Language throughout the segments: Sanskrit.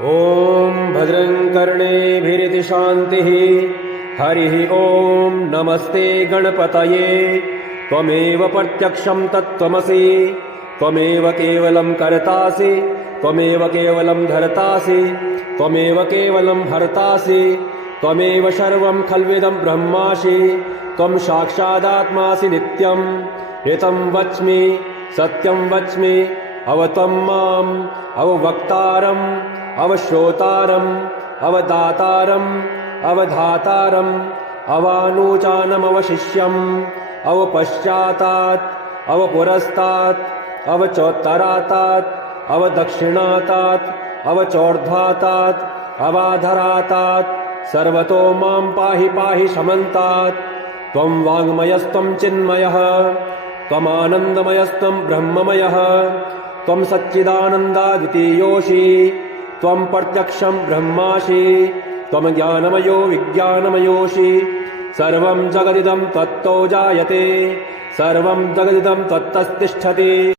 ॐ भद्रं कर्णेभिरिति शान्तिः। हरिः ॐ नमस्ते गणपतये। त्वमेव प्रत्यक्षं तत्त्वमसि, त्वमेव केवलं कर्तासि, त्वमेव केवलं धर्तासि, त्वमेव केवलं हर्तासि, त्वमेव सर्वं खल्विदं ब्रह्मासि, त्वं साक्षादात्मासि नित्यं। ऋतं वच्मि सत्यं वच्मि, अवत्वं माम् अववक्तारम् अवश्रोतारम् अवदातारम् अवधातारम् अवानुचानमवशिष्यम् अवपश्चातात् अवपुरस्तात् अवचोत्तरातात् अवदक्षिणातात् अवचोर्ध्वातात् अवाधरातात् सर्वतो मां पाहि पाहि समन्तात्। त्वं वाङ्मयस्त्वं चिन्मयः, त्वमानन्दमयस्त्वं ब्रह्ममयः, त्वं सच्चिदानन्दाद्वितीयोऽसि, त्वं प्रत्यक्षं ब्रह्मासि, त्वं ज्ञानमयो विज्ञानमयोऽसि। सर्वं जगदिदं त्वत्तो जायते, सर्वं जगदिदं त्वत्तस्तिष्ठति,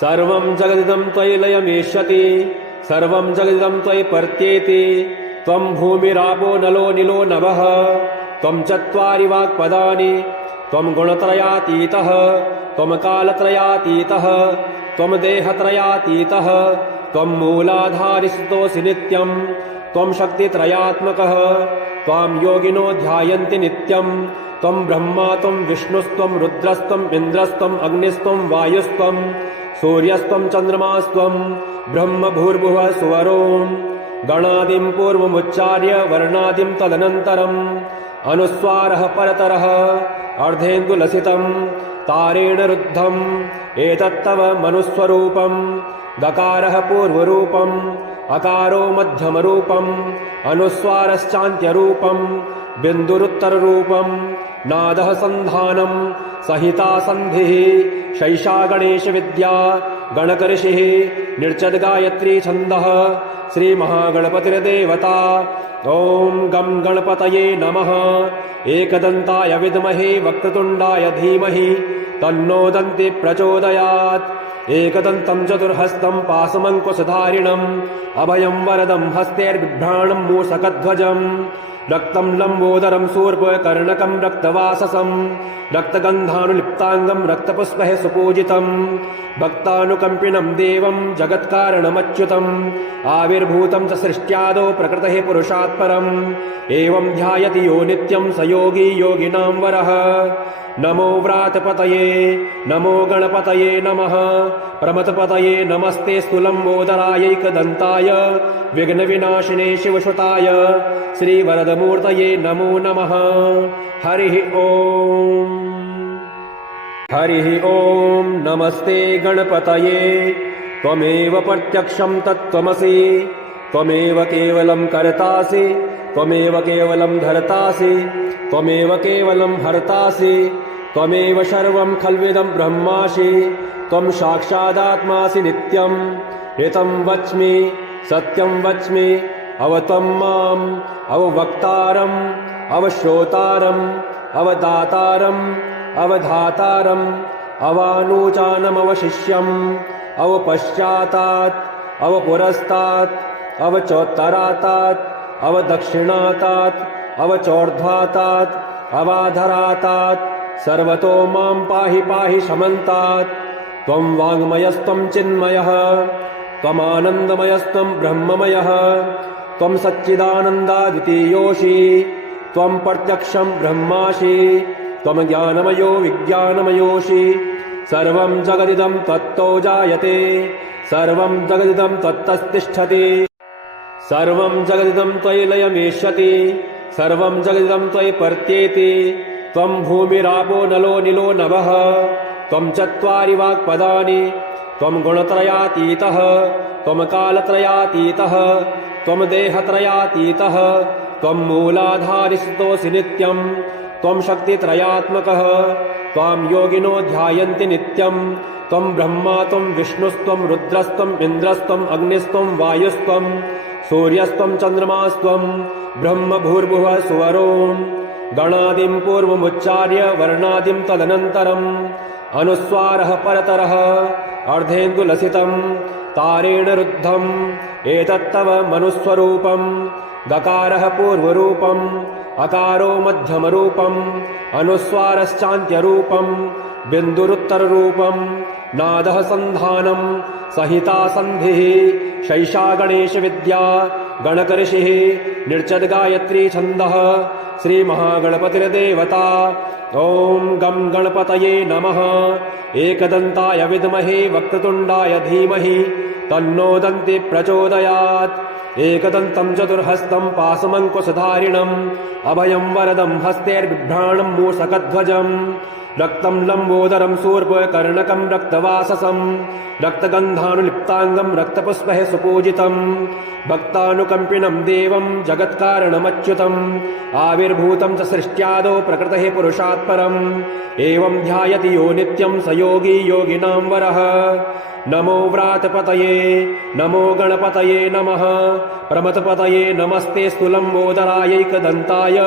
सर्वं जगदिदं त्वयि लयमेष्यति, सर्वं जगदिदं त्वयि पर्त्येति। त्वं भूमिरापो नलो निलो नभः, त्वं चत्वारि वाक्पदानि, त्वं गुणत्रयातीतः, त्वं कालत्रयातीतः, त्वं देहत्रयातीतः, त्वं मूलाधारिस्तोऽसि नित्यं, त्वं शक्तित्रयात्मकः, त्वां योगिनो ध्यायन्ति नित्यं। त्वं ब्रह्मा त्वं विष्णुस्त्वं रुद्रस्त्वं इन्द्रस्त्वं अग्निस्त्वं वायुस्त्वं सूर्यस्त्वं चन्द्रमास्त्वं ब्रह्म भूर्भुवः सुवरोन्। गणादिं पूर्वमुच्चार्य वर्णादिं तदनन्तरम् अनुस्वारः परतरः अर्धेन्दुलसितं तारेण रुद्धम् एतत्तव मनुस्वरूपम्। गकारः पूर्वरूपम्, अकारो मध्यमरूपम्, अनुस्वारश्चान्त्यरूपम्, बिन्दुरुत्तररूपम्, नादः सन्धानम्, सहिता सन्धिः, शैषा गणेशविद्या, गणकऋषिः, निर्चद्गायत्री छन्दः, श्रीमहागणपतिर्देवता। ॐ गं गणपतये नमः। एकदन्ताय विद्महे वक्रतुण्डाय धीमहि तन्नो दन्ति प्रचोदयात्। एकदन्तं चतुर्हस्तं पाशमङ्कुशधारिणम् अभयं वरदं हस्तैर्बिभ्राणं मूषकध्वजम्। रक्तं लम्बोदरं शूर्पकर्णकं रक्तवाससं रक्तगन्धानुलिप्ताङ्गं रक्तपुष्पैः सुपूजितम्। भक्तानुकम्पिनं देवं जगत्कारणमच्युतम् आविर्भूतं च सृष्ट्यादौ प्रकृतेः पुरुषात् परम्। एवं ध्यायति यो नित्यं स योगी योगिनां वरः। नमो व्रातपतये नमो गणपतये नमः। प्रमथपतये नमस्ते स्थूलम्बोदरायैकदन्ताय विघ्नविनाशिने शिवसुताय श्रीवरदमूर्तये नमो नमः। हरिः ॐ। हरिः ॐ नमस्ते गणपतये। त्वमेव प्रत्यक्षं तत्त्वमसि, त्वमेव केवलं कर्तासि, त्वमेव केवलं धर्तासि, त्वमेव केवलं हर्तासि, त्वमेव सर्वं खल्विदं ब्रह्मासि, त्वं साक्षादात्मासि नित्यं। ऋतं वच्मि सत्यं वच्मि, अवत्वं माम् अववक्तारम् अवश्रोतारम् अवदातारम् अवधातारम् अवानुचानमवशिष्यम् अवपश्चातात् अवपुरस्तात् अवचोत्तरातात् अवदक्षिणातात् अवचोर्ध्वातात् अवाधरातात् सर्वतो मां पाहि पाहि समन्तात्। त्वं वाङ्मयस्त्वं चिन्मयः, त्वमानन्दमयस्त्वं ब्रह्ममयः, त्वं सच्चिदानन्दाद्वितीयोऽसि, त्वं प्रत्यक्षं ब्रह्मासि, त्वं ज्ञानमयो विज्ञानमयोऽसि। सर्वं जगदिदं त्वत्तो जायते, सर्वं जगदिदं त्वत्तस्तिष्ठति, सर्वं जगदिदं त्वयि लयमेष्यति, सर्वं जगदिदं त्वयि पर्त्येति। त्वं भूमिरापो नलो निलो नभः, त्वं चत्वारि वाक्पदानि, त्वं गुणत्रयातीतः, त्वं कालत्रयातीतः, त्वं देहत्रयातीतः, त्वं मूलाधारिस्तोऽसि नित्यं, त्वं शक्तित्रयात्मकः, त्वां योगिनो ध्यायन्ति नित्यं। त्वं ब्रह्मा त्वं विष्णुस्त्वं रुद्रस्त्वं इन्द्रस्त्वं अग्निस्त्वं वायुस्त्वं सूर्यस्त्वं चन्द्रमास्त्वं ब्रह्म भूर्भुवः सुवरोन्। गणादिं पूर्वमुच्चार्य वर्णादिं तदनन्तरम् अनुस्वारः परतरः अर्धेन्दुलसितं तारेण रुद्धम् एतत्तव मनुस्वरूपम् गकारः पूर्वरूपम् अकारो मध्यमरूपम् अनुस्वारश्चान्त्यरूपम् बिन्दुरुत्तररूपम् नादः सन्धानम् सहिता सन्धिः शैषा गणेशविद्या गणकऋषिः निर्चद्गायत्री छन्दः श्रीमहागणपतिर्देवता। ॐ गं गणपतये नमः। एकदन्ताय विद्महे वक्रतुण्डाय धीमहि तन्नो दन्ति प्रचोदयात्। एकदन्तं चतुर्हस्तं पाशमङ्कुशधारिणम् अभयं वरदं हस्तैर्बिभ्राणं मूषकध्वजम् रक्तं लम्बोदरं शूर्पकर्णकं रक्तवाससं रक्तगन्धानुलिप्ताङ्गं रक्तपुष्पैः सुपूजितम् भक्तानुकम्पिनं देवं जगत्कारणमच्युतम् आविर्भूतं च सृष्ट्यादौ प्रकृतेः पुरुषात् परम् एवं ध्यायति यो नित्यं स योगी योगिनां वरः। नमो व्रातपतये नमो गणपतये नमः। प्रमथपतये नमस्ते स्थूलम्बोदरायैकदन्ताय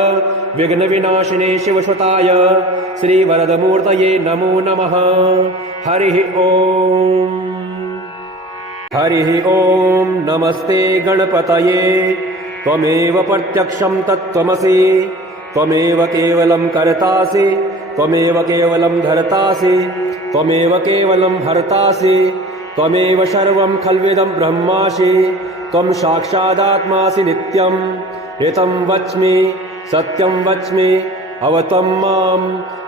विघ्नविनाशिने शिवसुताय श्रीवरदमूर्तये नमो नमः। हरिः ॐ। हरिः ॐ। नमस्ते गणपतये त्वमेव प्रत्यक्षं तत्त्वमसि त्वमेव केवलं कर्तासि त्वमेव केवलं धर्तासि त्वमेव केवलं हर्तासि त्वमेव सर्वं खल्विदं ब्रह्मासि त्वं साक्षादात्मासि नित्यं ऋतं वच्मि सत्यं वच्मि अवत्वं माम्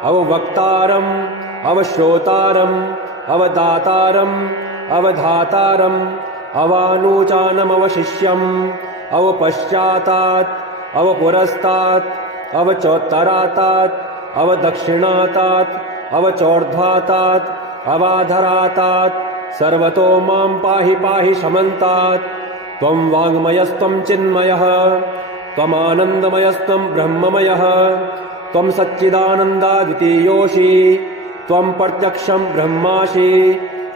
अववक्तारम् अवश्रोतारम् अवदातारम् अवधातारम् अवानूचानमवशिष्यम् अवपश्चातात् अवपुरस्तात् अवचोत्तरातात् अवदक्षिणातात् अवचोर्ध्वातात् अवाधरातात् सर्वतो मां पाहि पाहि समन्तात्। त्वं वाङ्मयस्त्वं चिन्मयः त्वमानन्दमयस्त्वं ब्रह्ममयः त्वं सच्चिदानन्दाद्वितीयोऽसि त्वं प्रत्यक्षं ब्रह्मासि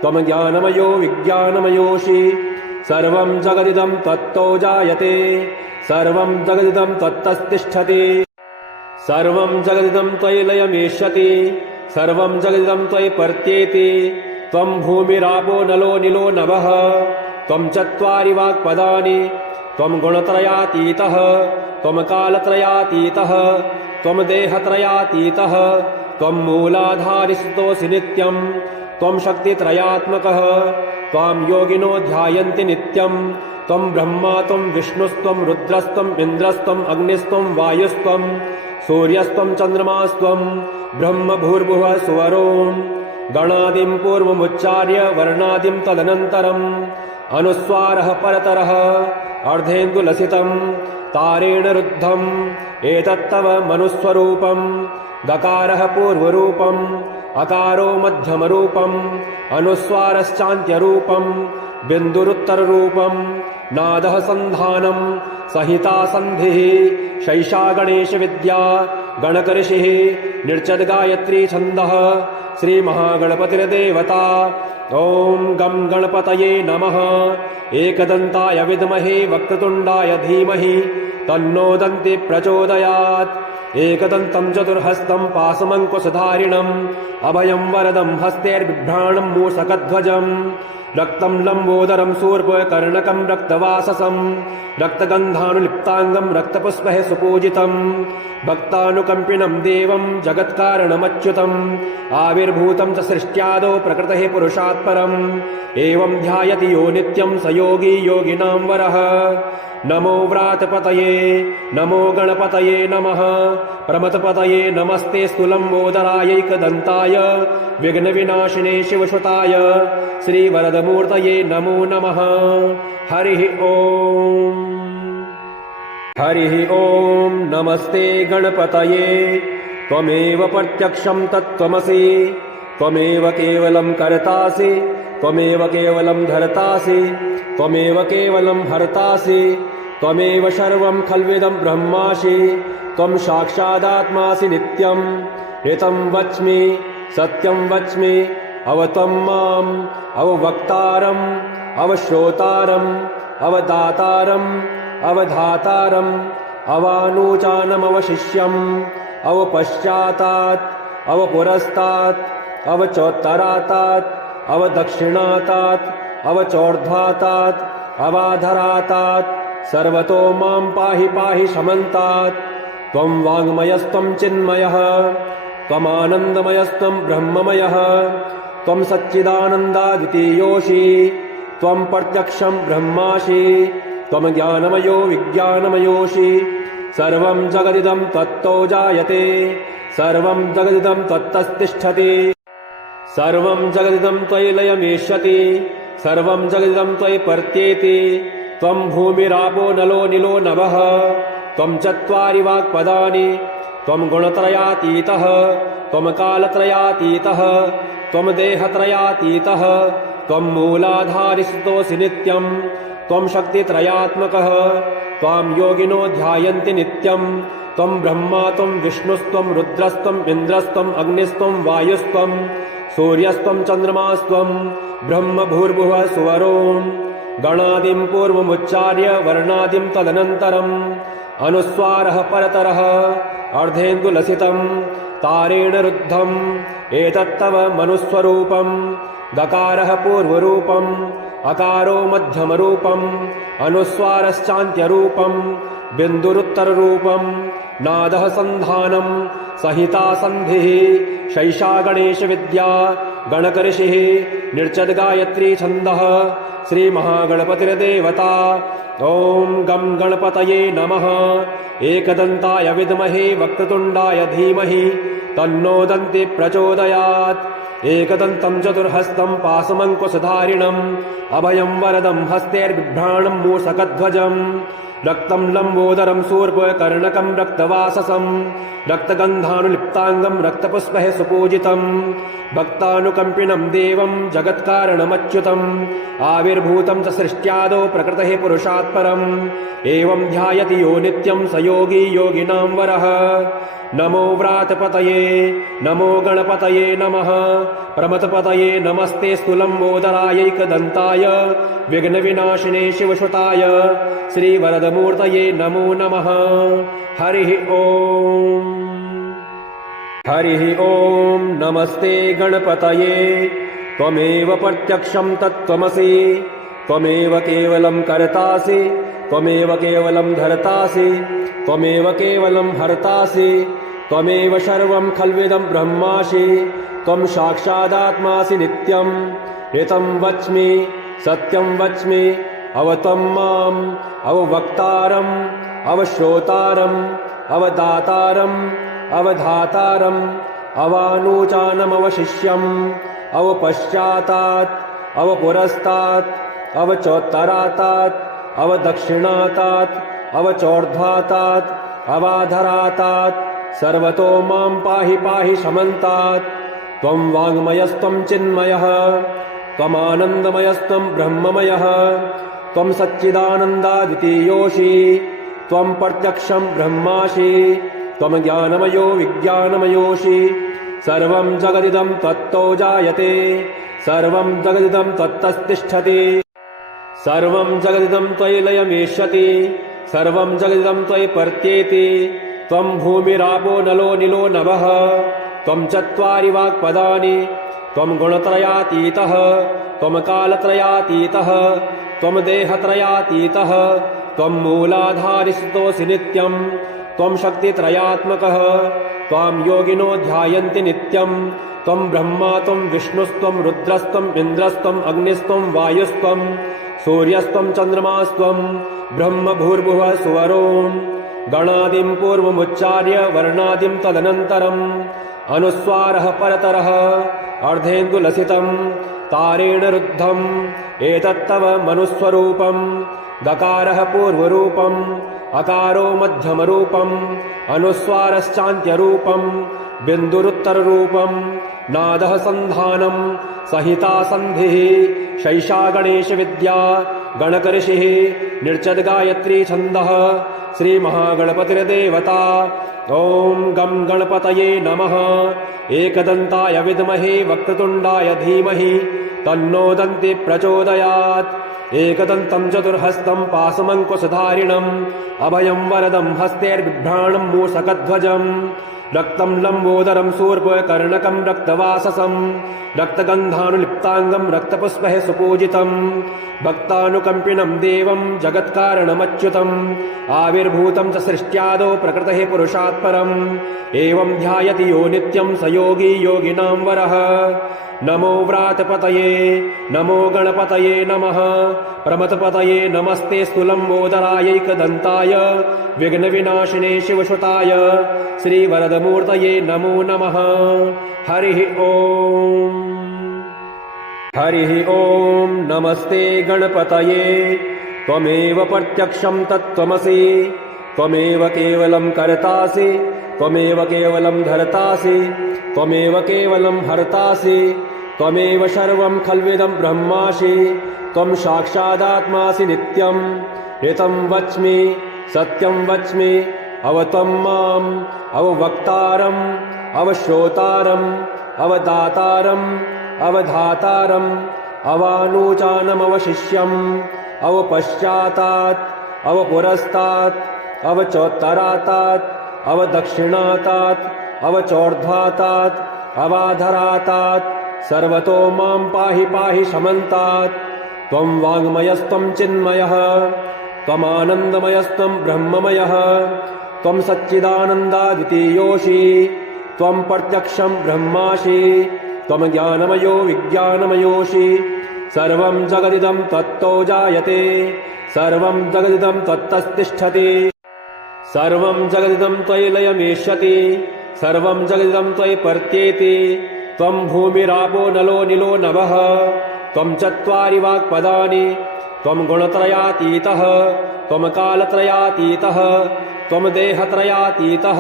त्वं ज्ञानमयो विज्ञानमयोऽसि सर्वं जगदिदं तत्तो जायते सर्वं जगदिदं तत्तस्तिष्ठति सर्वं जगदिदं त्वयि लयमेष्यति सर्वं जगदिदं त्वयि पर्त्येति त्वं भूमिरापो नलो निलो नभः त्वं चत्वारि वाक्पदानि त्वं गुणत्रयातीतः त्वं कालत्रयातीतः त्वं देहत्रयातीतः त्वं मूलाधारिस्तोऽसि नित्यं त्वं शक्तित्रयात्मकः त्वां योगिनो ध्यायन्ति नित्यं त्वं ब्रह्मा त्वं विष्णुस्त्वं रुद्रस्त्वं इन्द्रस्त्वं अग्निस्त्वं वायुस्त्वं सूर्यस्त्वं चन्द्रमास्त्वं ब्रह्म भूर्भुवः सुवरों गणादिं पूर्वमुच्चार्य वर्णादिं तदनन्तरम् अनुस्वारः परतरः अर्धेन्दुलसितं तारेण रुद्धम् एतत्तव मनुस्वरूपम् गकारः पूर्वरूपम् अकारो मध्यमरूपम् अनुस्वारश्चान्त्यरूपम् बिन्दुरुत्तररूपम् नादः सन्धानम् सहिता सन्धिः शैषा गणेशविद्या गणकऋषिः निर्चद्गायत्री छन्दः श्रीमहागणपतिर्देवता। ॐ गं गणपतये नमः। एकदन्ताय विद्महे वक्रतुण्डाय धीमहि तन्नो दन्ति प्रचोदयात्। एकदन्तं चतुर्हस्तं पाशमङ्कुशधारिणम् अभयं वरदं हस्तैर्बिभ्राणं मूषकध्वजम् रक्तं लम्बोदरं शूर्पकर्णकं रक्तवाससं रक्तगन्धानुलिप्ताङ्गं रक्तपुष्पैः सुपूजितं भक्तानुकम्पिनं देवं जगत्कारणमच्युतम् आविर्भूतं च सृष्ट्यादौ प्रकृतेः पुरुषात् परम् एवं ध्यायति यो नित्यं स योगी योगिनां वरः। नमो व्रातपतये नमो गणपतये नमः। प्रमथपतये नमस्ते स्थूलम्बोदरायैकदन्ताय विघ्नविनाशिने शिवसुताय श्रीवरदमूर्तये नमो नमः। हरिः ॐ। हरिः ॐ। नमस्ते गणपतये त्वमेव प्रत्यक्षं तत्त्वमसि त्वमेव केवलं कर्तासि त्वमेव केवलं धर्तासि त्वमेव केवलं हर्तासि त्वमेव सर्वं खल्विदं ब्रह्मासि त्वं साक्षादात्मासि नित्यं ऋतं वच्मि सत्यं वच्मि अवत्वं माम् अववक्तारम् अवश्रोतारम् अवदातारम् अवधातारम् अवानूचानमवशिष्यम् अवपश्चातात् अवपुरस्तात् अवचोत्तरातात् अवदक्षिणातात् अवचोर्ध्वातात् अवाधरातात् सर्वतो मां पाहि पाहि शमन्तात् त्वं वाङ्मयस्त्वं चिन्मयः त्वमानन्दमयस्त्वं ब्रह्ममयः त्वं सच्चिदानन्दाद्वितीयोऽसि त्वं प्रत्यक्षं ब्रह्मासि त्वं ज्ञानमयो विज्ञानमयोऽसि सर्वं जगदिदं त्वत्तो जायते सर्वं जगदिदं त्वत्तस्तिष्ठति सर्वं जगदिदं त्वयि लयमेष्यति सर्वं जगदिदं त्वयि पर्त्येति त्वं भूमिरापो नलो निलो नभः त्वं चत्वारि वाक्पदानि त्वं गुणत्रयातीतः त्वं कालत्रयातीतः त्वं देहत्रयातीतः त्वं मूलाधारिस्तोऽसि नित्यं त्वं शक्तित्रयात्मकः त्वां योगिनो ध्यायन्ति नित्यं त्वं ब्रह्मा त्वं विष्णुस्त्वं रुद्रस्त्वम् इन्द्रस्त्वम् अग्निस्त्वं वायुस्त्वं सूर्यस्त्वं चन्द्रमास्त्वं ब्रह्म भूर्भुवः सुवरों गणादिं पूर्वमुच्चार्य वर्णादिं तदनन्तरम् अनुस्वारः परतरः अर्धेन्दुलसितं तारेण रुद्धम् एतत्तव मनुस्वरूपम् गकारः पूर्वरूपम् अकारो मध्यमरूपम् अनुस्वारश्चान्त्यरूपम् बिन्दुरुत्तररूपम् नादः सन्धानम् सहिता सन्धिः शैषा गणेशविद्या गणकऋषिः निर्चद्गायत्री छन्दः श्रीमहागणपतिर्देवता ॐ गं गणपतये नमः एकदन्ताय विद्महे वक्रतुण्डाय धीमहि तन्नो दन्ति प्रचोदयात् एकदन्तं चतुर्हस्तं पाशमङ्कुशधारिणम् अभयं वरदं हस्तैर्बिभ्राणं मूषकध्वजम् रक्तं लम्बोदरं शूर्पकर्णकं रक्तवाससं रक्तगन्धानुलिप्ताङ्गं रक्तपुष्पैः सुपूजितं भक्तानुकम्पिनं देवं जगत्कारणमच्युतम् आविर्भूतं च सृष्ट्यादौ प्रकृतेः पुरुषात् परम् एवं ध्यायति यो नित्यं स योगी योगिनां वरः नमो व्रातपतये नमो गणपतये नमः प्रमथपतये नमस्ते स्थूलम्बोदरायैकदन्ताय विघ्नविनाशिने शिवसुताय श्रीवरदमूर्तये नमो नमः हरिः ॐ नमस्ते गणपतये त्वमेव प्रत्यक्षं तत्त्वमसि त्वमेव केवलं कर्तासि त्वमेव केवलं धर्तासि त्वमेव केवलं हर्तासि त्वमेव सर्वं खल्विदं ब्रह्मासि त्वं साक्षादात्मासि नित्यं ऋतं वच्मि सत्यं वच्मि अवत्वं माम् अववक्तारम् अवश्रोतारम् अवदातारम् अवधातारम् अवानूचानमवशिष्यम् अवपश्चातात् अवपुरस्तात् अवचोत्तरातात् अवदक्षिणातात् अवचोर्ध्वातात् अवाधरातात् सर्वतो मां पाहि पाहि शमन्तात् त्वं वाङ्मयस्त्वं चिन्मयः त्वमानन्दमयस्त्वं ब्रह्ममयः त्वं सच्चिदानन्दाद्वितीयोऽसि त्वं प्रत्यक्षं ब्रह्मासि त्वं ज्ञानमयो विज्ञानमयोऽसि सर्वं जगदिदं त्वत्तो जायते सर्वं जगदिदं त्वत्तस्तिष्ठति सर्वं जगदिदं त्वयि लयमेष्यति सर्वं जगदिदं त्वयि पर्त्येति त्वं भूमिरापो नलो निलो नभः त्वं चत्वारि वाक्पदानि त्वं गुणत्रयातीतः त्वं कालत्रयातीतः त्वं देहत्रयातीतः त्वं मूलाधारिस्तोऽसि नित्यं त्वं शक्तित्रयात्मकः त्वां योगिनो ध्यायन्ति नित्यं त्वं ब्रह्मा त्वं विष्णुस्त्वं रुद्रस्त्वम् इन्द्रस्त्वम् अग्निस्त्वं वायुस्त्वं सूर्यस्त्वं चन्द्रमास्त्वं ब्रह्म भूर्भुवः सुवरों गणादिं पूर्वमुच्चार्य वर्णादिं तदनन्तरम् अनुस्वारः परतरः अर्धेन्दुलसितं तारेण रुद्धम् एतत्तव मनुस्वरूपम् गकारः पूर्वरूपम् अकारो मध्यमरूपम् अनुस्वारश्चान्त्यरूपम् बिन्दुरुत्तररूपम् नादः सन्धानम् सहिता सन्धिः शैषा गणेशविद्या गणकऋषिः निर्चद्गायत्री छन्दः श्रीमहागणपतिर्देवता ॐ गं गणपतये नमः एकदन्ताय विद्महे वक्रतुण्डाय धीमहि तन्नो दन्ति प्रचोदयात् एकदन्तं चतुर्हस्तं पाशमङ्कुशधारिणम् अभयं वरदं हस्तैर्बिभ्राणं मूषकध्वजम् रक्तं लम्बोदरं शूर्पकर्णकं रक्तवाससं रक्तगन्धानुलिप्ताङ्गं रक्तपुष्पैः सुपूजितं भक्तानुकम्पिनं देवं जगत्कारणमच्युतम् आविर्भूतं च सृष्ट्यादौ प्रकृतेः पुरुषात् परम् एवं ध्यायति यो नित्यं स योगी योगिनां वरः। नमो व्रातपतये नमो गणपतये नमः प्रमथपतये नमस्ते स्थूलम्बोदरायैकदन्ताय विघ्नविनाशिने शिवसुताय श्रीवरदमूर्तये नमो नमः। हरिः ओम्। हरिः ओम्। नमस्ते गणपतये त्वमेव प्रत्यक्षं तत्त्वमसि त्वमेव केवलं कर्तासि त्वमेव केवलं धर्तासि त्वमेव केवलं हर्तासि त्वमेव सर्वं खल्विदं ब्रह्मासि त्वं साक्षादात्मासि नित्यं ऋतं वच्मि सत्यं वच्मि अवतं माम् अववक्तारम् अवश्रोतारम् अवदातारम् अवधातारम् अवानूचानमवशिष्यम् अवपश्चातात् अवपुरस्तात् अवचोत्तरातात् अवदक्षिणातात् अवचोर्ध्वातात् अवाधरातात् सर्वतो मां पाहि पाहि समन्तात्। त्वं वाङ्मयस्त्वं चिन्मयः त्वमानन्दमयस्त्वं ब्रह्ममयः त्वं सच्चिदानन्दाद्वितीयोऽसि त्वं प्रत्यक्षं ब्रह्मासि त्वं ज्ञानमयो विज्ञानमयोऽसि सर्वं जगदिदं तत्तो जायते सर्वं जगदिदं तत्तस्तिष्ठति सर्वं जगदिदं त्वयि लयमेष्यति सर्वं जगदिदं त्वयि पर्त्येति त्वं भूमिरापो नलो निलो नभः त्वं चत्वारि वाक्पदानि त्वं गुणत्रयातीतः त्वं कालत्रयातीतः त्वं देहत्रयातीतः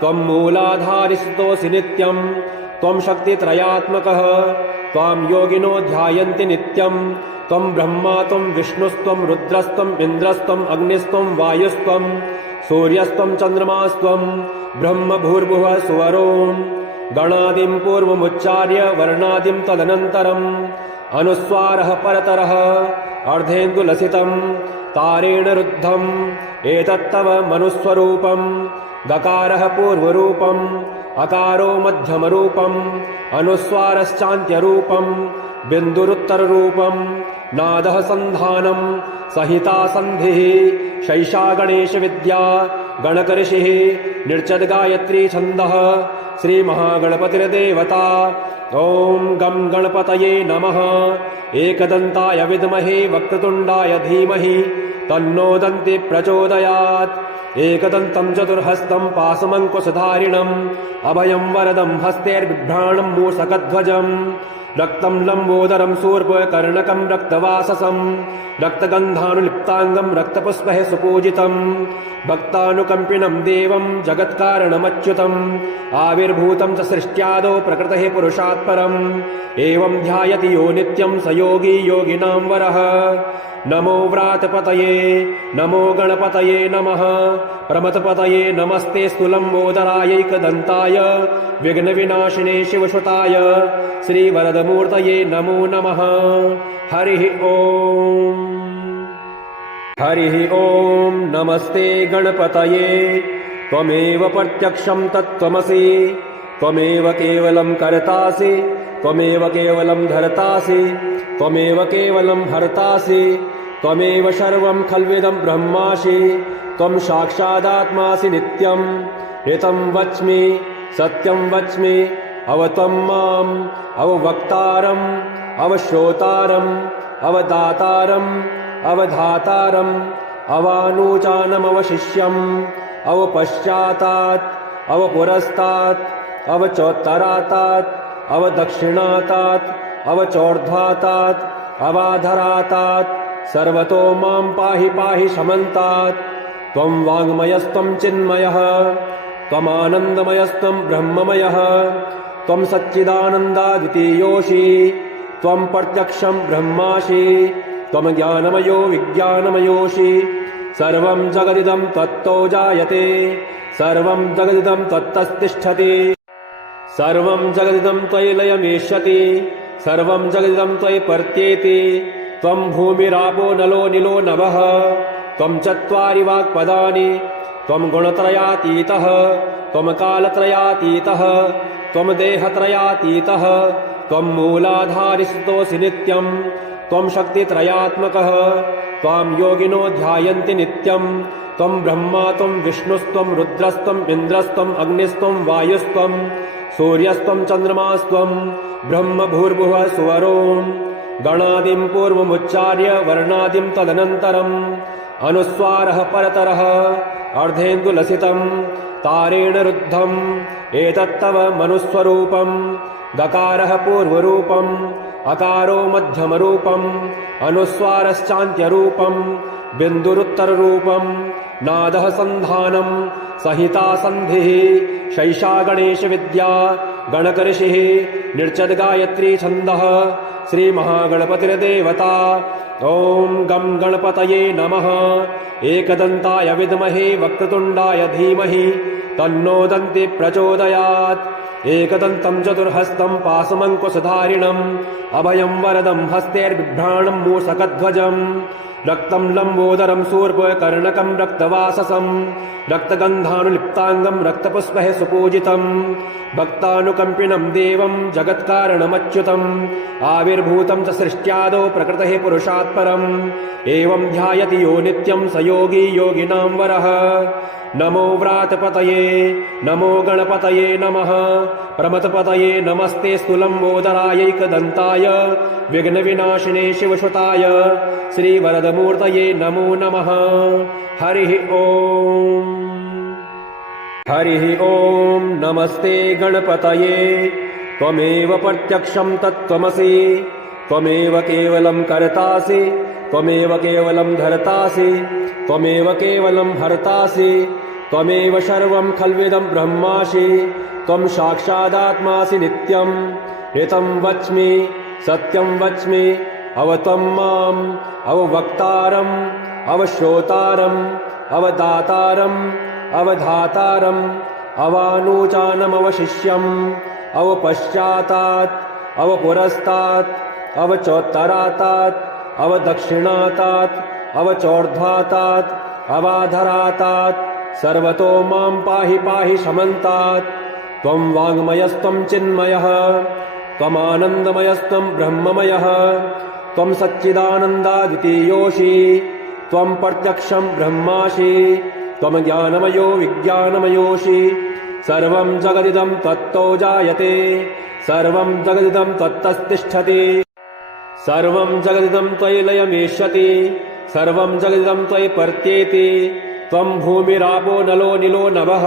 त्वं मूलाधारिस्तोऽसि नित्यं त्वं शक्तित्रयात्मकः त्वां योगिनो ध्यायन्ति नित्यं त्वं ब्रह्मा त्वं विष्णुस्त्वं रुद्रस्त्वं इन्द्रस्त्वं अग्निस्त्वं वायुस्त्वं सूर्यस्त्वं चन्द्रमास्त्वं ब्रह्म भूर्भुवः सुवरों गणादिं पूर्वमुच्चार्य वर्णादिं तदनन्तरम् अनुस्वारः परतरः अर्धेन्दुलसितं तारेण रुद्धम् एतत्तव मनुस्वरूपम् गकारः पूर्वरूपम् अकारो मध्यमरूपम् अनुस्वारश्चान्त्यरूपम् बिन्दुरुत्तररूपम् नादः सन्धानम् सहिता सन्धिः शैषा गणेशविद्या गणकऋषिः निर्चद्गायत्री छन्दः श्रीमहागणपतिर्देवता। ॐ गं गणपतये नमः। एकदन्ताय विद्महे वक्रतुण्डाय धीमहि तन्नो दन्ति प्रचोदयात्। एकदन्तं चतुर्हस्तं पाशमङ्कुशधारिणम् अभयं वरदं हस्तैर्बिभ्राणं मूषकध्वजम् रक्तं लम्बोदरं शूर्पकर्णकं रक्तवाससं रक्तगन्धानुलिप्ताङ्गं रक्तपुष्पैः सुपूजितं भक्तानुकम्पिनं देवं जगत्कारणमच्युतम् आविर्भूतं च सृष्ट्यादौ प्रकृतेः पुरुषात् परम् एवं ध्यायति यो नित्यं स योगी योगिनां वरः। नमो व्रातपतये नमो गणपतये नमः प्रमथपतये नमस्ते स्थूलम्बोदरायैकदन्ताय विघ्नविनाशिने शिवसुताय श्रीवरदमूर्तये नमो नमः। हरिः ओम्। हरिः ओम्। नमस्ते गणपतये त्वमेव प्रत्यक्षं तत्त्वमसि त्वमेव केवलं कर्तासि त्वमेव केवलं धर्तासि त्वमेव केवलं हर्तासि त्वमेव सर्वं खल्विदं ब्रह्मासि त्वं साक्षादात्मासि नित्यं ऋतं वच्मि सत्यं वच्मि अवतं माम् अववक्तारम् अवश्रोतारम् अवदातारम् अवधातारम् अवानूचानमवशिष्यम् अवपश्चातात् अवपुरस्तात् अवचोत्तरातात् अवदक्षिणातात् अवचोर्ध्वातात् अवाधरातात् सर्वतो मां पाहि पाहि समन्तात्। त्वं वाङ्मयस्त्वं चिन्मयः त्वमानन्दमयस्त्वं ब्रह्ममयः त्वं सच्चिदानन्दाद्वितीयोऽसि त्वं प्रत्यक्षं ब्रह्मासि त्वं ज्ञानमयो विज्ञानमयोऽसि सर्वं जगदिदं तत्तो जायते सर्वं जगदिदं तत्तस्तिष्ठति सर्वं जगदिदं त्वयि लयमेष्यति सर्वं जगदिदं त्वयि पर्त्येति त्वं भूमिरापो नलो निलो नभः त्वं चत्वारि वाक्पदानि त्वं गुणत्रयातीतः त्वं कालत्रयातीतः त्वं देहत्रयातीतः त्वं मूलाधारिस्तोऽसि नित्यं त्वं शक्तित्रयात्मकः त्वां योगिनो ध्यायन्ति नित्यं त्वं ब्रह्मा त्वं विष्णुस्त्वं रुद्रस्त्वं इन्द्रस्त्वं अग्निस्त्वं वायुस्त्वं सूर्यस्त्वं चन्द्रमास्त्वं ब्रह्म भूर्भुवः सुवरों गणादिं पूर्वमुच्चार्य वर्णादिं तदनन्तरम् अनुस्वारः परतरः अर्धेन्दुलसितं तारेण रुद्धम् एतत्तव मनुस्वरूपम् दकारः पूर्वरूपम् अकारो मध्यमरूपम् अनुस्वारश्चान्त्यरूपम् बिन्दुरुत्तररूपम् नादः सन्धानम् सहिता सन्धिः शैषा गणेशविद्या गणकऋषिः निर्चद्गायत्री छन्दः श्रीमहागणपतिर्देवता ॐ गं गणपतये नमः। एकदन्ताय विद्महे वक्रतुण्डाय धीमहि तन्नो दन्ति प्रचोदयात्। एकदन्तं चतुर्हस्तं पाशमङ्कुशधारिणम् अभयं वरदं हस्तैर्बिभ्राणं मूषकध्वजम् रक्तं लम्बोदरं शूर्पकर्णकं रक्तवाससं रक्तगन्धानुलिप्ताङ्गं रक्तपुष्पैः सुपूजितं भक्तानुकम्पिनं देवं जगत्कारणमच्युतम् आविर्भूतं च सृष्ट्यादौ प्रकृतेः पुरुषात् परम् एवं ध्यायति यो नित्यं स योगी योगिनां वरः। नमो व्रातपतये नमो गणपतये नमः। प्रमथपतये नमस्ते स्तुलम्बोदरायैकदन्ताय विघ्नविनाशिने शिवसुताय श्रीवरदमूर्तये नमो नमः। हरिः ॐ हरिः ॐ नमस्ते गणपतये त्वमेव प्रत्यक्षं तत्त्वमसि त्वमेव केवलं कर्तासि त्वमेव केवलं धर्तासि त्वमेव केवलं हर्तासि त्वमेव सर्वं खल्विदं ब्रह्मासि त्वं साक्षादात्मासि नित्यं ऋतं वच्मि सत्यं वच्मि अवत्वं माम् अववक्तारम् अवश्रोतारम् अवदातारम् अवधातारम् अवानूचानमवशिष्यम् अवपश्चातात् अवपुरस्तात् अवचोत्तरातात् अवदक्षिणातात् अवचोर्ध्वातात् अवाधरातात् सर्वतो मां पाहि पाहि समन्तात्। त्वं वाङ्मयस्त्वं चिन्मयः त्वमानन्दमयस्त्वं ब्रह्ममयः त्वं सच्चिदानन्दाद्वितीयोऽसि त्वं प्रत्यक्षं ब्रह्मासि त्वं ज्ञानमयो विज्ञानमयोऽसि सर्वं जगदिदं तत्तो जायते सर्वं जगदिदं तत्तस्तिष्ठति सर्वं जगदिदं त्वयि लयमेष्यति सर्वं जगदिदं त्वयि पर्त्येति त्वं भूमिरापो नलो निलो नभः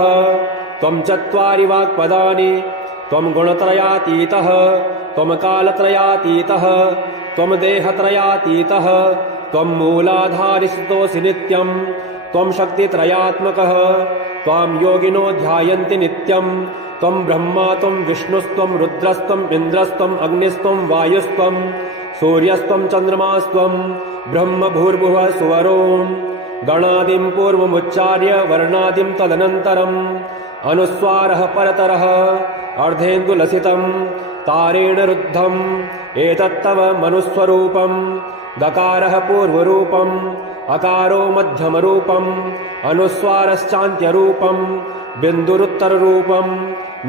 त्वं चत्वारि वाक्पदानि त्वं गुणत्रयातीतः त्वं कालत्रयातीतः त्वं देहत्रयातीतः त्वं मूलाधारिस्तोऽसि नित्यं त्वं शक्तित्रयात्मकः त्वां योगिनो ध्यायन्ति नित्यं त्वं ब्रह्मा त्वं विष्णुस्त्वं रुद्रस्त्वं इन्द्रस्त्वं अग्निस्त्वं वायुस्त्वं सूर्यस्त्वं चन्द्रमास्त्वं ब्रह्म भूर्भुवः सुवरों गणादिं पूर्वमुच्चार्य वर्णादिं तदनन्तरम् अनुस्वारः परतरः अर्धेन्दुलसितं तारेण रुद्धम् एतत्तव मनुस्वरूपम् दकारः पूर्वरूपम् अकारो मध्यमरूपम् अनुस्वारश्चान्त्यरूपम् बिन्दुरुत्तररूपम्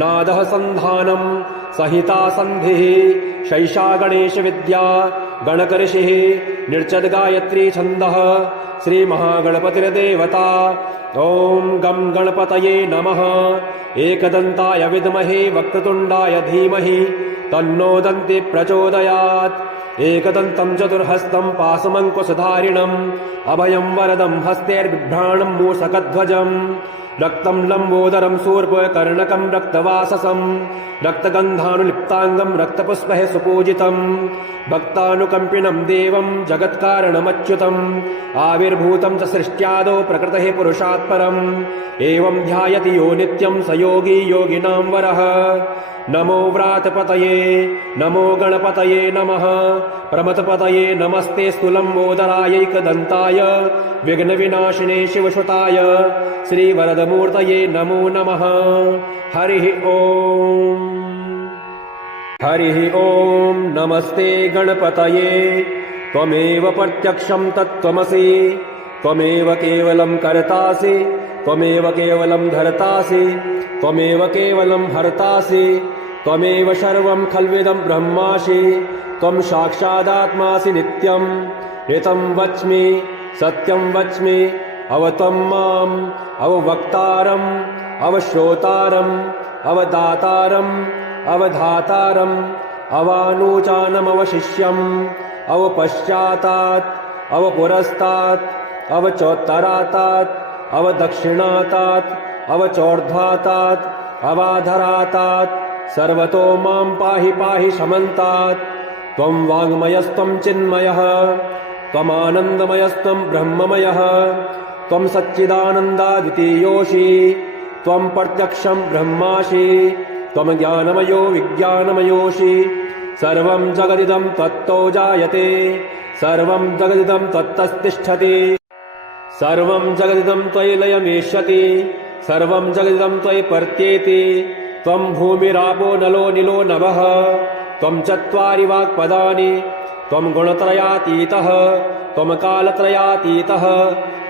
नादः सन्धानम् सहिता सन्धिः शैषा गणेशविद्या गणकऋषिः निर्चद्गायत्री छन्दः श्रीमहागणपतिर्देवता ॐ गं गणपतये नमः। एकदन्ताय विद्महे वक्रतुण्डाय धीमहि तन्नो दन्ति प्रचोदयात्। एकदन्तं चतुर्हस्तं पाशमङ्कुशधारिणम् अभयं वरदं हस्तैर्बिभ्राणं मूषकध्वजम् रक्तं लम्बोदरं शूर्पकर्णकं रक्तवाससं रक्तगन्धानुलिप्ताङ्गं रक्तपुष्पैः सुपूजितं भक्तानुकम्पिनं देवं जगत्कारणमच्युतम् आविर्भूतं च सृष्ट्यादौ प्रकृतेः पुरुषात् परम् एवं ध्यायति यो नित्यं स योगी योगिनां वरः। नमो व्रातपतये नमो गणपतये नमः। प्रमथपतये नमस्ते स्तुलम्बोदरायैकदन्ताय विघ्नविनाशिने शिवसुताय श्रीवरदमूर्तये नमो नमः। हरिः ॐ हरिः ॐ नमस्ते गणपतये त्वमेव प्रत्यक्षं तत्त्वमसि त्वमेव केवलं कर्तासि त्वमेव केवलं धर्तासि त्वमेव केवलं हर्तासि त्वमेव सर्वं खल्विदं ब्रह्मासि त्वं साक्षादात्मासि नित्यं ऋतं वच्मि सत्यं वच्मि अवत्वं माम् अववक्तारम् अवश्रोतारम् अवदातारम् अवधातारम् अवानुचानमवशिष्यम् अवपश्चातात् अवपुरस्तात् अवचोत्तरातात् अवदक्षिणातात् अवचोर्ध्वातात् अवाधरातात् सर्वतो मां पाहि पाहि समन्तात् त्वं वाङ्मयस्त्वं चिन्मयः त्वमानन्दमयस्त्वं ब्रह्ममयः त्वं सच्चिदानन्दाद्वितीयोऽसि त्वं प्रत्यक्षं ब्रह्मासि त्वं ज्ञानमयो विज्ञानमयोऽसि सर्वं जगदिदं त्वत्तो जायते सर्वं जगदिदं त्वत्तस्तिष्ठति सर्वं जगदिदं त्वयि लयमेष्यति सर्वं जगदिदं त्वयि पर्त्येति त्वं भूमिरापो नलो निलो नभः त्वं चत्वारि वाक्पदानि त्वं गुणत्रयातीतः त्वं कालत्रयातीतः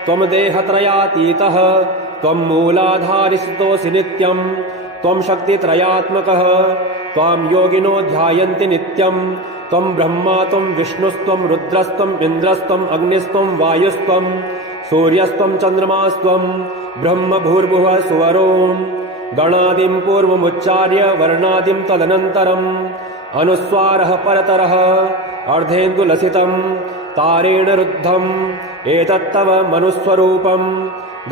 त्वं देहत्रयातीतः त्वं मूलाधारिस्तोऽसि नित्यं त्वं शक्तित्रयात्मकः त्वां योगिनो ध्यायन्ति नित्यं त्वं ब्रह्मा त्वं विष्णुस्त्वं रुद्रस्त्वं इन्द्रस्त्वं अग्निस्त्वं वायुस्त्वं सूर्यस्त्वं चन्द्रमास्त्वं ब्रह्म भूर्भुवः सुवरोन् गणादिं पूर्वमुच्चार्य वर्णादिं तदनन्तरम् अनुस्वारः परतरः अर्धेन्दुलसितं तारेण रुद्धम् एतत्तव मनुस्वरूपम्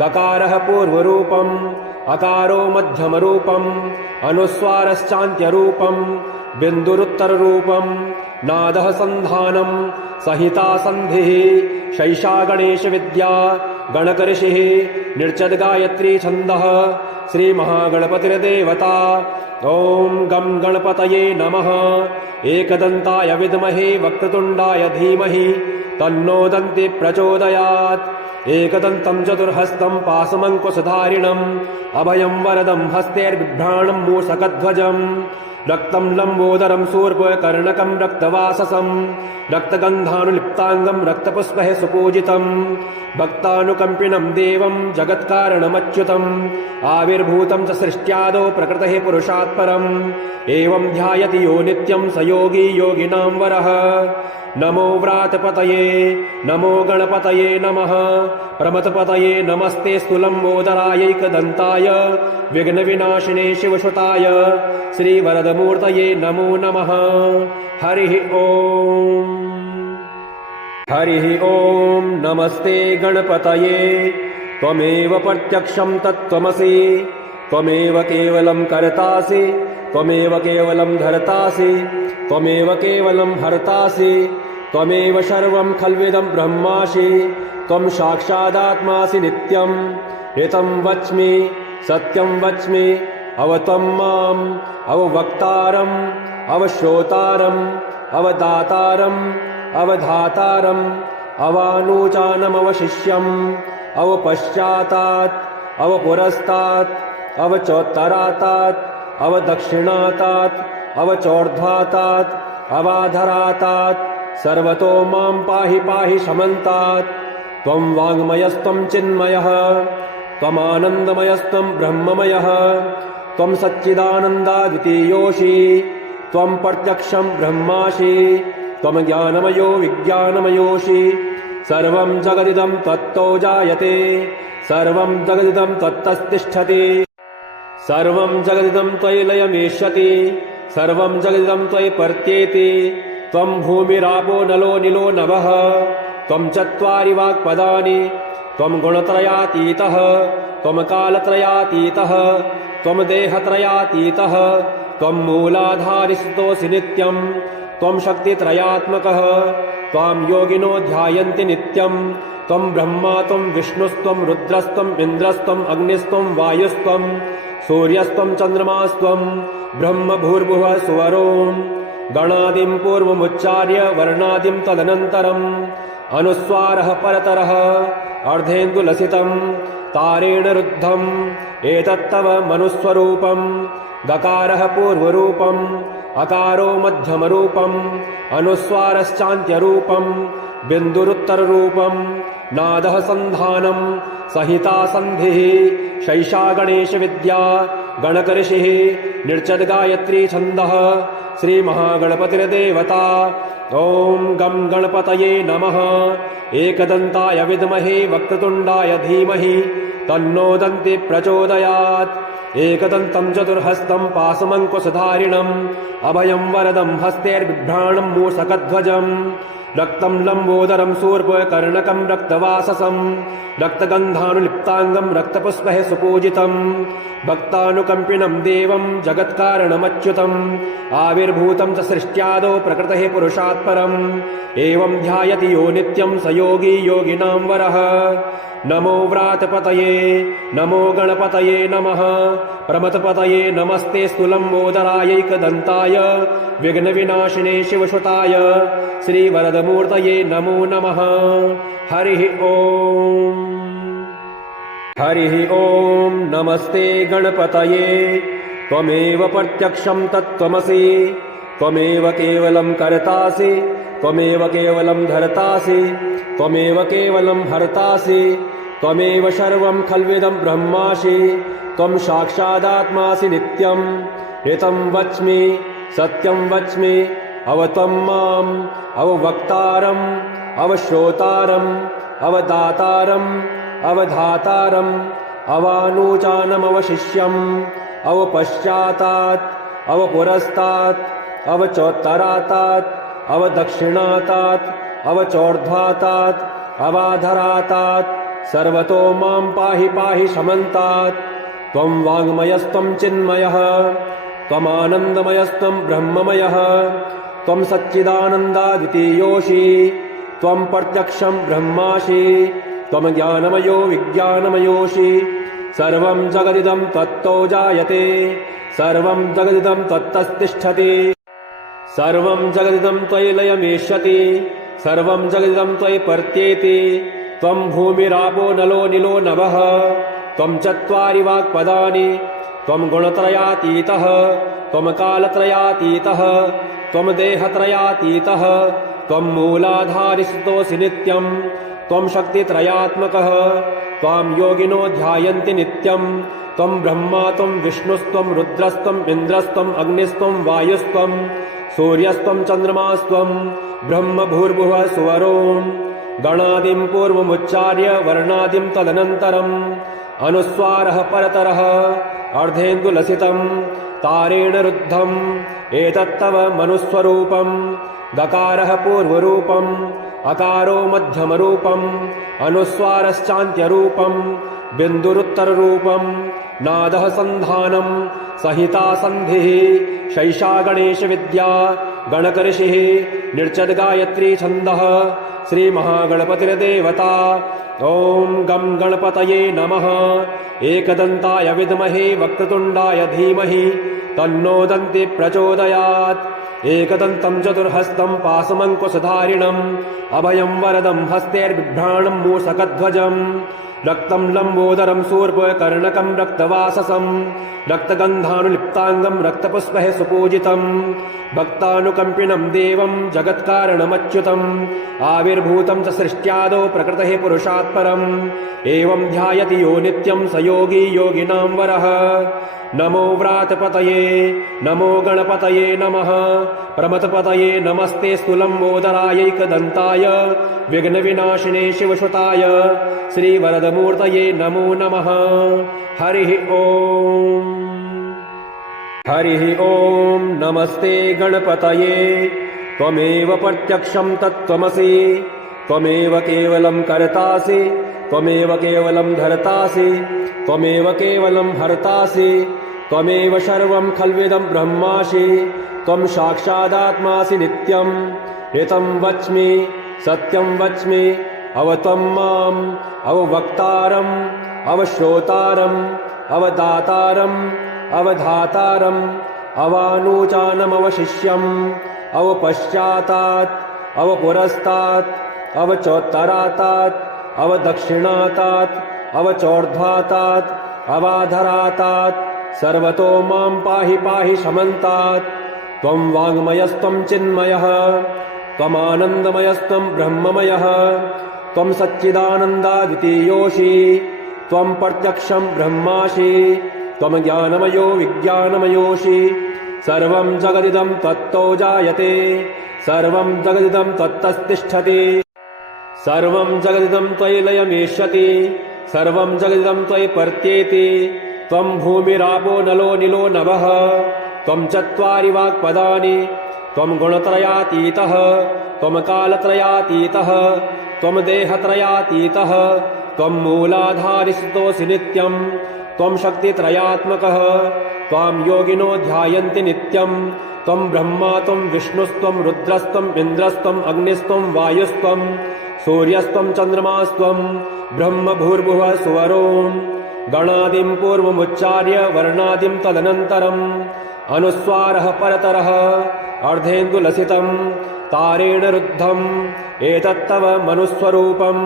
गकारः पूर्वरूपम् अकारो मध्यमरूपम् अनुस्वारश्चान्त्यरूपम् बिन्दुरुत्तररूपम् नादः सन्धानम् सहिता सन्धिः शैषा गणेशविद्या गणकऋषिः निर्चद्गायत्री छन्दः श्रीमहागणपतिर्देवता ॐ गं गणपतये नमः एकदन्ताय विद्महे वक्रतुण्डाय धीमहि तन्नो दन्ति प्रचोदयात् एकदन्तं चतुर्हस्तं पाशमङ्कुशधारिणम् अभयं वरदं हस्तैर्बिभ्राणं मूषकध्वजम् रक्तं लम्बोदरं शूर्पकर्णकं रक्तवाससं रक्तगन्धानुलिप्ताङ्गं रक्तपुष्पैः सुपूजितं भक्तानुकम्पिनं देवं जगत्कारणमच्युतम् आविर्भूतं च सृष्ट्यादौ प्रकृतेः पुरुषात् परम् एवं ध्यायति यो नित्यं स योगी योगिनां वरः नमो व्रातपतये नमो गणपतये नमः प्रमथपतये नमस्ते स्थूलम्बोदरायैकदन्ताय विघ्नविनाशिने शिवसुताय श्रीवरदमूर्तये नमो नमः हरिः ॐ नमस्ते गणपतये त्वमेव प्रत्यक्षं तत्त्वमसि त्वमेव केवलं कर्तासि त्वमेव केवलं धर्तासि त्वमेव केवलं हर्तासि त्वमेव सर्वं खल्विदं ब्रह्मासि त्वं साक्षादात्मासि नित्यं ऋतं वच्मि सत्यं वच्मि अवत्वं माम् अववक्तारम् अवश्रोतारम् अवदातारम् अवधातारम् अवानुचानमवशिष्यम् अवपश्चातात् अवपुरस्तात् अवचोत्तरातात् अवदक्षिणातात् अवचोर्ध्वातात् अवाधरातात् सर्वतो मां पाहि पाहि समन्तात् त्वं वाङ्मयस्त्वं चिन्मयः त्वमानन्दमयस्त्वं ब्रह्ममयः त्वं सच्चिदानन्दाद्वितीयोऽसि त्वं प्रत्यक्षं ब्रह्मासि त्वं ज्ञानमयो विज्ञानमयोऽसि सर्वं जगदिदं त्वत्तो जायते सर्वं जगदिदं त्वत्तस्तिष्ठति सर्वं जगदिदं त्वयि लयमेष्यति सर्वं जगदिदं त्वयि पर्त्येति त्वं भूमिरापो नलो निलो नभः त्वं चत्वारि वाक्पदानि त्वं गुणत्रयातीतः त्वं कालत्रयातीतः त्वं देहत्रयातीतः त्वं मूलाधारिस्तोऽसि नित्यं त्वं शक्तित्रयात्मकः त्वां योगिनो ध्यायन्ति नित्यं त्वं ब्रह्मा त्वं विष्णुस्त्वं रुद्रस्त्वं इन्द्रस्त्वं अग्निस्त्वं वायुस्त्वं सूर्यस्त्वं चन्द्रमास्त्वं ब्रह्म भूर्भुवः सुवरोन् गणादिं पूर्वमुच्चार्य वर्णादिं तदनन्तरम् अनुस्वारः परतरः अर्धेन्दुलसितं तारेण रुद्धम् एतत्तव मनुस्वरूपम् गकारः पूर्वरूपम् अकारो मध्यमरूपम् अनुस्वारश्चान्त्यरूपम् बिन्दुरुत्तररूपम् नादः सन्धानम् संहिता सन्धिः शैषा गणेश विद्या गणकऋषिः निर्चद गायत्री छन्दः श्री महागणपतिर्देवता। ॐ गं गणपतये नमः। एकदन्ताय विद्महे वक्रतुण्डाय धीमहि तन्नो दन्ति प्रचोदयात्। एकदन्तं चतुर्हस्तं पाशमङ्कुशधारिणम् अभयं वरदं हस्तैर्बिभ्राणं मूषकध्वजम् रक्तं लम्बोदरं शूर्पकर्णकं रक्तवाससं रक्तगन्धानुलिप्ताङ्गं रक्तपुष्पैः सुपूजितम् भक्तानुकम्पिनं देवं जगत्कारणमच्युतम् आविर्भूतं च सृष्ट्यादौ प्रकृतेः पुरुषात् परम् एवं ध्यायति यो नित्यं स योगी योगिनां वरः। नमो व्रातपतये नमो गणपतये नमः। प्रमथपतये नमस्ते स्थूलम्बोदरायैकदन्ताय विघ्नविनाशिने शिवसुताय श्रीवरदमूर्तये नमो नमः। हरिः ॐ। हरिः ॐ। नमस्ते गणपतये त्वमेव प्रत्यक्षं तत्त्वमसि त्वमेव केवलं कर्तासि त्वमेव केवलं धर्तासि त्वमेव केवलं हर्तासि त्वमेव सर्वं खल्विदं ब्रह्मासि त्वं साक्षादात्मासि नित्यं ऋतं वच्मि सत्यं वच्मि अवत्वं माम् अववक्तारम् अवश्रोतारम् अवदातारम् अवधातारम् अवानुचानमवशिष्यम् अवपश्चातात् अवपुरस्तात् अवचोत्तरातात् अवदक्षिणातात् अवचोर्ध्वातात् अवाधरातात् सर्वतो मां पाहि पाहि समन्तात्। त्वं वाङ्मयस्त्वं चिन्मयः त्वमानन्दमयस्त्वं ब्रह्ममयः त्वं सच्चिदानन्दाद्वितीयोऽसि त्वं प्रत्यक्षं ब्रह्मासि त्वं ज्ञानमयो विज्ञानमयोऽसि सर्वं जगदिदं तत्तो जायते सर्वं जगदिदं तत्तस्तिष्ठति सर्वं जगदिदं त्वयि लयमेष्यति सर्वं जगदिदं त्वयि पर्त्येति त्वं भूमिरापो नलो निलो नभः त्वं चत्वारि वाक्पदानि त्वं गुणत्रयातीतः त्वं कालत्रयातीतः त्वं देहत्रयातीतः त्वं मूलाधारिस्थितोऽसि नित्यं त्वं शक्तित्रयात्मकः त्वां योगिनो ध्यायन्ति नित्यं त्वं ब्रह्मा त्वं विष्णुस्त्वं रुद्रस्त्वं इन्द्रस्त्वं अग्निस्त्वं वायुस्त्वं सूर्यस्त्वं चन्द्रमास्त्वं ब्रह्म भूर्भुवः सुवरों गणादिं पूर्वमुच्चार्य वर्णादिं तदनन्तरम् अनुस्वारः परतरः अर्धेन्दुलसितं तारेण रुद्धम् एतत्तव मनुस्वरूपम् गकारः पूर्वरूपम् अकारो मध्यमरूपम् अनुस्वारश्चान्त्यरूपम् बिन्दुरुत्तररूपम् नादः सन्धानम् संहिता सन्धिः शैषा गणेश विद्या गणकऋषिः निर्चद गायत्री छन्दः श्री महागणपतिर्देवता। ॐ गं गणपतये नमः। एकदन्ताय विद्महे वक्रतुण्डाय धीमहि तन्नो दन्ति प्रचोदयात्। एकदन्तं चतुर्हस्तं पाशमङ्कुशधारिणम् अभयं वरदं हस्तैर्बिभ्राणं मूषकध्वजम् रक्तं लम्बोदरं शूर्पकर्णकं रक्तवाससं रक्तगन्धानुलिप्ताङ्गं रक्तपुष्पैः सुपूजितं भक्तानुकम्पिनं देवं जगत्कारणमच्युतम् आविर्भूतं च सृष्ट्यादौ प्रकृतेः पुरुषात् परम् एवं ध्यायति यो नित्यं स योगी योगिनां वरः। नमो व्रातपतये नमो गणपतये नमः। प्रमथपतये नमस्ते स्थूलम्बोदरायैकदन्ताय विघ्नविनाशिने शिवसुताय श्रीवरदमूर्तये नमो नमः। हरिः ॐ। हरिः ॐ। नमस्ते गणपतये त्वमेव प्रत्यक्षं तत्त्वमसि त्वमेव केवलं कर्तासि त्वमेव केवलं धर्तासि त्वमेव केवलं हर्तासि त्वमेव सर्वं खल्विदं ब्रह्मासि त्वं साक्षादात्मासि नित्यं ऋतं वच्मि सत्यं वच्मि अवत्वं माम् अववक्तारम् अवश्रोतारम् अवदातारम् अवधातारम् अवानुचानमवशिष्यम् अवपश्चातात् अवपुरस्तात् अवचोत्तरातात् अवदक्षिणातात् अवचोर्ध्वातात् अवाधरातात् सर्वतो मां पाहि पाहि समन्तात्। त्वं वाङ्मयस्त्वं चिन्मयः त्वमानन्दमयस्त्वं ब्रह्ममयः त्वं सच्चिदानन्दाद्वितीयोऽसि त्वं प्रत्यक्षं ब्रह्मासि त्वं ज्ञानमयो विज्ञानमयोऽसि सर्वं जगदिदं त्वत्तो जायते सर्वं जगदिदं त्वत्तस्तिष्ठति सर्वं जगदिदं त्वयि लयमेष्यति सर्वं जगदिदं त्वयि पर्त्येति त्वं भूमिरापो नलो निलो नभः त्वं चत्वारि वाक्पदानि त्वं गुणत्रयातीतः त्वं कालत्रयातीतः त्वं देहत्रयातीतः त्वं मूलाधारिस्तोऽसि नित्यं त्वं शक्तित्रयात्मकः त्वां योगिनो ध्यायन्ति नित्यं त्वं ब्रह्मा त्वं विष्णुस्त्वं रुद्रस्त्वम् इन्द्रस्त्वम् अग्निस्त्वं वायुस्त्वं सूर्यस्त्वं चन्द्रमास्त्वं ब्रह्म भूर्भुवः सुवरों गणादिं पूर्वमुच्चार्य वर्णादिं तदनन्तरम् अनुस्वारः परतरः अर्धेन्दुलसितं तारेण रुद्धम् एतत्तव मनुस्वरूपम्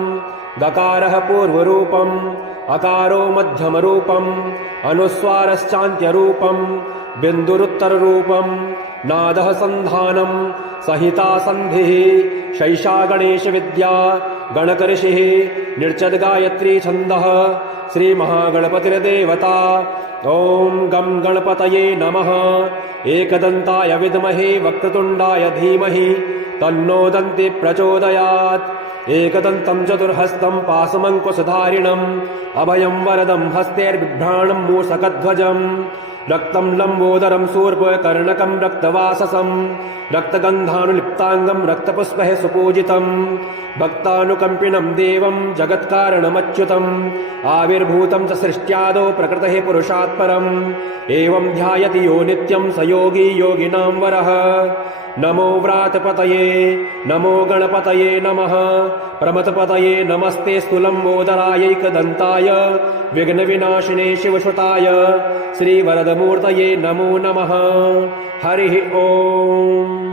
गकारः पूर्वरूपम् अकारो मध्यमरूपम् अनुस्वारश्चान्त्यरूपम् बिन्दुरुत्तररूपम् नादः सन्धानम् सहिता सन्धिः शैषा गणेशविद्या गणकऋषिः निर्चद्गायत्री छन्दः श्रीमहागणपतिर्देवता ॐ गं गणपतये नमः एकदन्ताय विद्महे वक्रतुण्डाय धीमहि तन्नो दन्ति प्रचोदयात् एकदन्तं चतुर्हस्तं पाशमङ्कुशधारिणम् अभयं वरदं हस्तैर्बिभ्राणं मूषकध्वजम् रक्तं लम्बोदरं शूर्पकर्णकं रक्तवाससं रक्तगन्धानुलिप्ताङ्गं रक्तपुष्पैः सुपूजितं भक्तानुकम्पिनं देवं जगत्कारणमच्युतम् आविर्भूतं च सृष्ट्यादौ प्रकृतेः पुरुषात् परम् एवं ध्यायति यो नित्यं स योगी योगिनां वरः नमो व्रातपतये नमो गणपतये नमः प्रमथपतये नमस्ते स्थूलम्बोदरायैकदन्ताय विघ्नविनाशिने शिवसुताय श्रीवरदमूर्तये नमो नमः हरिः ओम्।